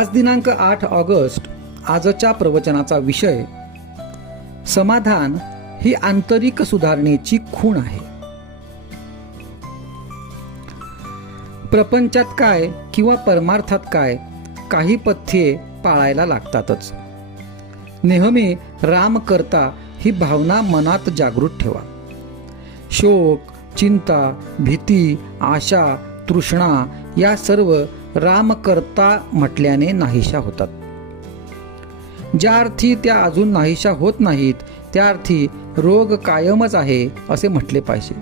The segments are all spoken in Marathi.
आज दिनांक 8 ऑगस्ट आजच्या प्रवचनाचा विषय समाधान ही आंतरिक सुधारणेची खूण आहे. प्रपंचात काय किंवा परमार्थात काय काही पथ्ये पाळायला लागतातच. नेहमी राम करता ही भावना मनात जागृत ठेवा. शोक, चिंता, भीती, आशा, तृष्णा या सर्व राम करता म्हटल्याने नाहीशा होतात. ज्या अर्थी त्या अजून नाहीशा होत नाहीत त्या अर्थी रोग कायमच आहे असे म्हटले पाहिजे.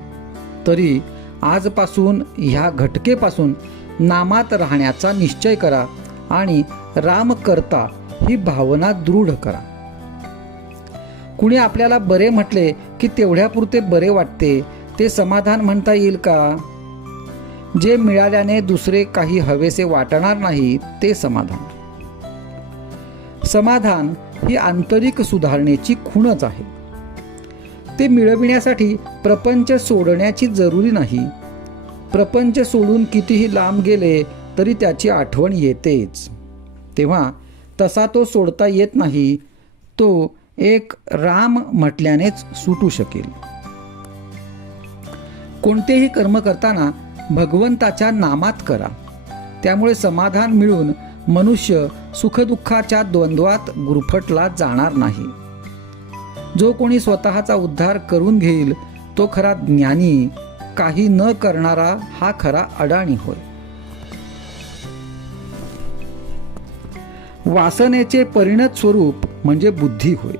तरी आजपासून ह्या घटकेपासून नामात राहण्याचा निश्चय करा आणि राम करता ही भावना दृढ करा. कुणी आपल्याला बरे म्हटले की तेवढ्यापुरते बरे वाटते ते समाधान म्हणता येईल का? जे मिळाल्याने दुसरे काही हवेसे वाटणार नाही ते समाधान. समाधान ही आंतरिक सुधारणेची खूणच आहे. ते मिळविण्यासाठी प्रपंच सोडण्याची जरुरी नाही. प्रपंच सोडून कितीही लांब गेले तरी त्याची आठवण येतेच. तेव्हा तसा तो सोडता येत नाही. तो एक राम म्हटल्यानेच सुटू शकेल. कोणतेही कर्म करताना भगवंताच्या नामात करा. त्यामुळे समाधान मिळून मनुष्य सुखदुःखाच्या द्वंद्वात गुरफटला जाणार नाही. जो कोणी स्वतःचा उद्धार करून घेईल तो खरा ज्ञानी. काही न करणारा हा खरा अडाणी होय. वासनेचे परिणत स्वरूप म्हणजे बुद्धी होय.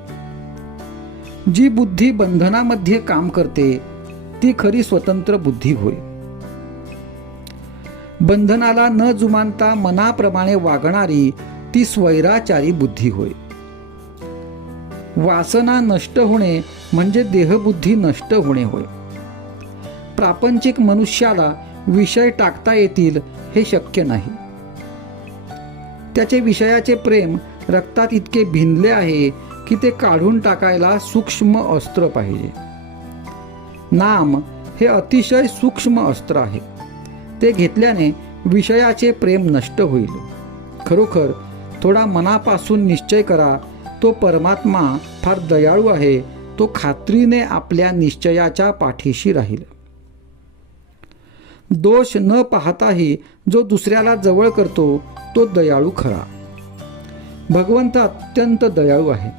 जी बुद्धी बंधनामध्ये काम करते ती खरी स्वतंत्र बुद्धी होय. बंधनाला न जुमानता मनाप्रमाणे वागणारी ती स्वैराचारी बुद्धी होय. वासना नष्ट होणे म्हणजे देहबुद्धी नष्ट होणे होय. प्रापंचिक मनुष्याला विषय टाकता येतील हे शक्य नाही. त्याचे विषयाचे प्रेम रक्तात इतके भिनले आहे की ते काढून टाकायला सूक्ष्म अस्त्र पाहिजे. नाम हे अतिशय सूक्ष्म अस्त्र आहे. ते घेतल्याने विषयाचे प्रेम नष्ट होईल. खरोखर थोडा मनापासून निश्चय करा. तो परमात्मा फार दयाळू आहे. तो खात्रीने आपल्या निश्चयाच्या पाठीशी राहील. दोष न पाहताही जो दुसऱ्याला जवळ करतो तो दयाळू खरा. भगवंत अत्यंत दयाळू आहे.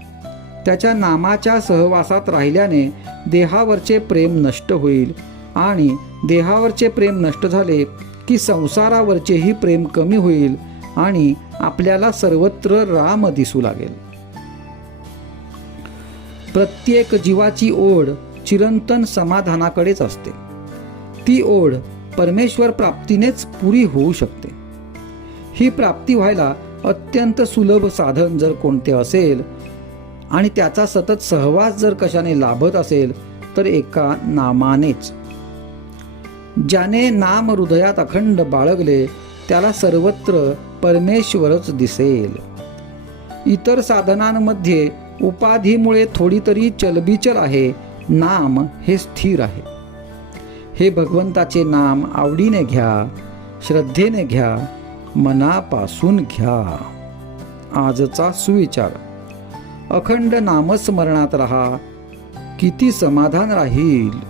त्याच्या नामाच्या सहवासात राहिल्याने देहावरचे प्रेम नष्ट होईल आणि देहावरचे प्रेम नष्ट झाले की संसारावरचेही प्रेम कमी होईल आणि आपल्याला सर्वत्र राम दिसू लागेल. प्रत्येक जीवाची ओढ चिरंतन समाधानाकडेच असते. ती ओढ परमेश्वर प्राप्तीनेच पुरी होऊ शकते. ही प्राप्ती व्हायला अत्यंत सुलभ साधन जर कोणते असेल आणि त्याचा सतत सहवास जर कशाने लाभत असेल तर एका नामानेच. ज्याने नाम हृदयात अखंड बाळगले त्याला सर्वत्र परमेश्वरच दिसेल. इतर साधनांमध्ये उपाधीमुळे थोडी तरी चलबिचल आहे. नाम हे स्थिर आहे. हे भगवंताचे नाम आवडीने घ्या, श्रद्धेने घ्या, मनापासून घ्या. आजचा सुविचार. अखंड नामस्मरणात रहा. किती समाधान राहील.